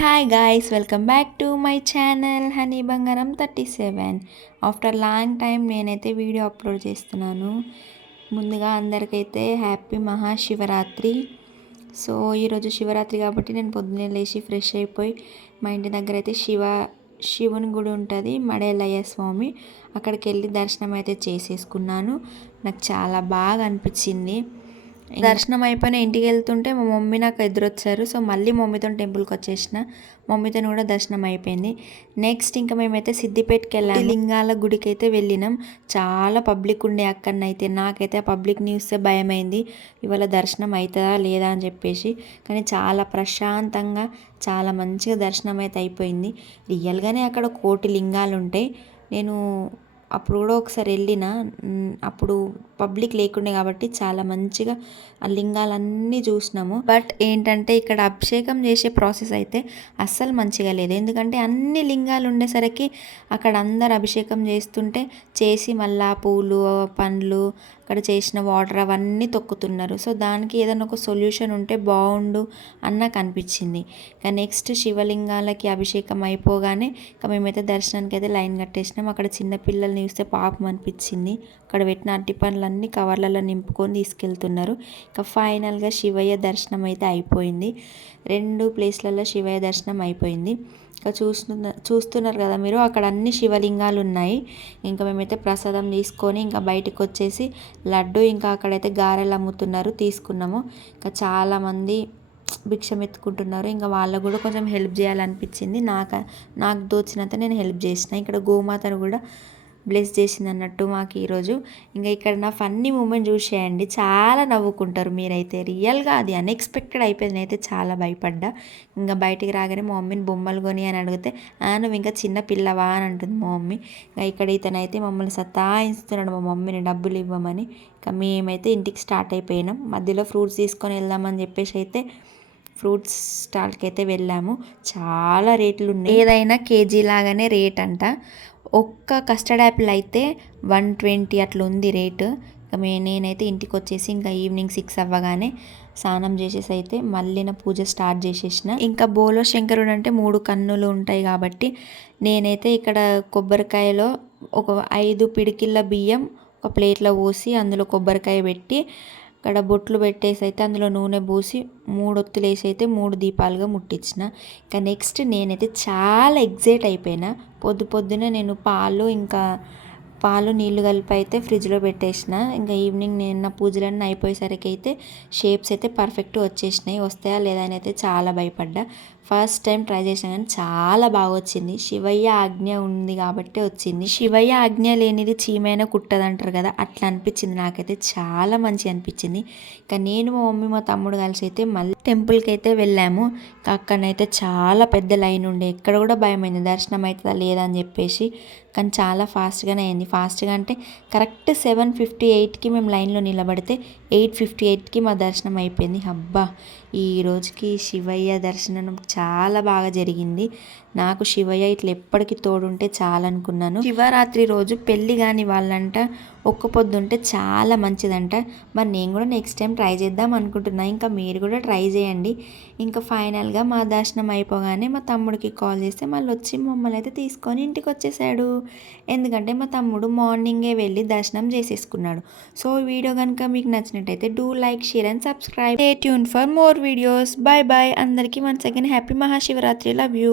Hi guys, welcome back to my channel honey బంగారం 37. After long time నేనైతే video upload చేస్తున్నాను. ముందుగా అందరికైతే happy Mahashivratri. So ఈరోజు శివరాత్రి కాబట్టి నేను పొద్దున్నే లేచి ఫ్రెష్ అయిపోయి మా ఇంటి దగ్గర అయితే శివుని గుడి ఉంటుంది, మడేలయ్య స్వామి. అక్కడికి వెళ్ళి దర్శనం అయితే చేసేసుకున్నాను. నాకు చాలా బాగా అనిపించింది. దర్శనం అయిపోయిన ఇంటికి వెళ్తుంటే మా మమ్మీ నాకు ఎదురొచ్చారు. సో మళ్ళీ మమ్మీతో టెంపుల్కి వచ్చేసిన. మమ్మీతో కూడా దర్శనం అయిపోయింది. నెక్స్ట్ ఇంకా మేమైతే సిద్దిపేటకి వెళ్ళాము. లింగాల గుడికి అయితే వెళ్ళినాం. చాలా పబ్లిక్ ఉండే అక్కడనైతే. నాకైతే ఆ పబ్లిక్ న్యూస్తే భయమైంది, ఇవాళ దర్శనం అవుతుందా లేదా అని చెప్పేసి. కానీ చాలా ప్రశాంతంగా చాలా మంచిగా దర్శనం అయితే అయిపోయింది. రియల్గానే అక్కడ 1,000,000 లింగాలు ఉంటాయి. నేను అప్పుడు కూడా ఒకసారి వెళ్ళిన, అప్పుడు పబ్లిక్ లేకుండే కాబట్టి చాలా మంచిగా ఆ లింగాలన్నీ చూసినాము. బట్ ఏంటంటే ఇక్కడ అభిషేకం చేసే ప్రాసెస్ అయితే అస్సలు మంచిగా లేదు. ఎందుకంటే అన్ని లింగాలు ఉండేసరికి అక్కడ అందరు అభిషేకం చేసి మళ్ళా పూలు పండ్లు అక్కడ చేసిన వాటర్ అవన్నీ తొక్కుతున్నారు. సో దానికి ఏదైనా ఒక సొల్యూషన్ ఉంటే బాగుండు అని నాకు అనిపించింది. ఇక నెక్స్ట్ శివలింగాలకి అభిషేకం అయిపోగానే ఇక మేమైతే దర్శనానికి అయితే లైన్ కట్టేసినాం. అక్కడ చిన్న పిల్లల్ని చూస్తే పాపం అనిపించింది. అక్కడ పెట్టిన అట్టి పండ్లన్నీ కవర్లలో నింపుకొని తీసుకెళ్తున్నారు. ఇక ఫైనల్గా శివయ్య దర్శనం అయితే అయిపోయింది. 2 ప్లేస్లలో శివయ్య దర్శనం అయిపోయింది. ఇక చూస్తున్నారు కదా మీరు, అక్కడ అన్ని శివలింగాలు ఉన్నాయి. ఇంకా మేమైతే ప్రసాదం తీసుకొని ఇంకా బయటకు వచ్చేసి లడ్డు ఇంకా అక్కడైతే గారెలు అమ్ముతున్నారు, తీసుకున్నాము. ఇంకా చాలామంది భిక్షం ఎత్తుకుంటున్నారు. ఇంకా వాళ్ళకు కూడా కొంచెం హెల్ప్ చేయాలనిపించింది. నాకు దోచినంత నేను హెల్ప్ చేసిన. ఇక్కడ గోమాతను కూడా బ్లెస్ చేసింది అన్నట్టు మాకు ఈరోజు. ఇంకా ఇక్కడ నా ఫన్నీ మూమెంట్ చూసేయండి, చాలా నవ్వుకుంటారు మీరైతే. రియల్గా అది అన్ఎక్స్పెక్టెడ్ అయిపోయింది. నేనైతే చాలా భయపడ్డా. ఇంకా బయటికి రాగానే మా మమ్మీని బొమ్మలు కొని అని అడిగితే నువ్వు ఇంకా చిన్న పిల్లవా అని అంటుంది మా మమ్మీ. ఇంకా ఇక్కడ ఇతనైతే మమ్మల్ని సతాయిస్తున్నాడు, మా మమ్మీని డబ్బులు ఇవ్వమని. ఇంకా మేమైతే ఇంటికి స్టార్ట్ అయిపోయినాం. మధ్యలో ఫ్రూట్స్ తీసుకొని వెళ్దామని చెప్పేసి అయితే ఫ్రూట్స్ స్టాల్కి అయితే వెళ్ళాము. చాలా రేట్లు ఉన్నాయి, ఏదైనా కేజీ లాగానే రేట్ అంట. ఒక్క కస్టర్డ్ యాపిల్ అయితే 120 అట్లా ఉంది రేటు. ఇక నేనైతే ఇంటికి వచ్చేసి ఇంకా ఈవినింగ్ 6 అవ్వగానే స్నానం చేసేసి అయితే మళ్ళీ నా పూజ స్టార్ట్ చేసేసిన. ఇంకా బోలో శంకరుడు అంటే 3 కన్నులు ఉంటాయి కాబట్టి నేనైతే ఇక్కడ కొబ్బరికాయలో ఒక 5 పిడికిళ్ళ బియ్యం ఒక ప్లేట్లో పోసి అందులో కొబ్బరికాయ పెట్టి అక్కడ బొట్లు పెట్టేసి అయితే అందులో నూనె పోసి 3 ఒత్తులు వేసి అయితే 3 దీపాలుగా ముట్టించిన. ఇంకా నెక్స్ట్ నేనైతే చాలా ఎగ్జైట్ అయిపోయినా. పొద్దున్నే నేను పాలు నీళ్ళు కలిపి అయితే ఫ్రిడ్జ్లో పెట్టేసిన. ఇంకా ఈవినింగ్ నేను నా పూజలన్నీ అయిపోయేసరికి అయితే షేప్స్ అయితే పర్ఫెక్ట్ వచ్చేసినాయి. వస్తాయా లేదా అని అయితే చాలా భయపడ్డా. ఫస్ట్ టైం ట్రై చేసిన కానీ చాలా బాగా వచ్చింది. శివయ్య ఆజ్ఞ ఉంది కాబట్టి వచ్చింది. శివయ్య ఆజ్ఞ లేనిది చీమైనా కుట్టదంటారు కదా, అట్లా అనిపించింది నాకైతే. చాలా మంచి అనిపించింది. ఇంకా నేను మా మమ్మీ మా తమ్ముడు కలిసి అయితే మళ్ళీ టెంపుల్కి అయితే వెళ్ళాము. అక్కడనైతే చాలా పెద్ద లైన్ ఉండే, ఎక్కడ కూడా భయమైంది దర్శనం అవుతుందా లేదా అని చెప్పేసి. కానీ చాలా ఫాస్ట్గానే అయింది. ఫాస్ట్గా అంటే కరెక్ట్ 7:58కి మేము లైన్లో నిలబడితే 8:58కి మా దర్శనం అయిపోయింది. అబ్బా, ఈ రోజుకి శివయ్య దర్శనం చాలా బాగా జరిగింది. నాకు శివయ్య ఇట్లా ఎప్పటికీ తోడుంటే చాలా అనుకున్నాను. శివరాత్రి రోజు పెళ్ళి కాని వాళ్ళంట ఒక్క పొద్దుంటే చాలా మంచిదంట. మరి నేను కూడా నెక్స్ట్ టైం ట్రై చేద్దాం అనుకుంటున్నా. ఇంకా మీరు కూడా ట్రై చేయండి. ఇంకా ఫైనల్గా మా దర్శనం అయిపోగానే మా తమ్ముడికి కాల్ చేస్తే మళ్ళీ వచ్చి మమ్మల్ని అయితే తీసుకొని ఇంటికి వచ్చేసాడు. ఎందుకంటే మా తమ్ముడు మార్నింగే వెళ్ళి దర్శనం చేసేసుకున్నాడు. సో వీడియో కనుక మీకు నచ్చినట్టయితే do like, share and subscribe. Stay tuned for more videos. Bye bye అందరికీ. Once again happy Mahashivratri. Love you.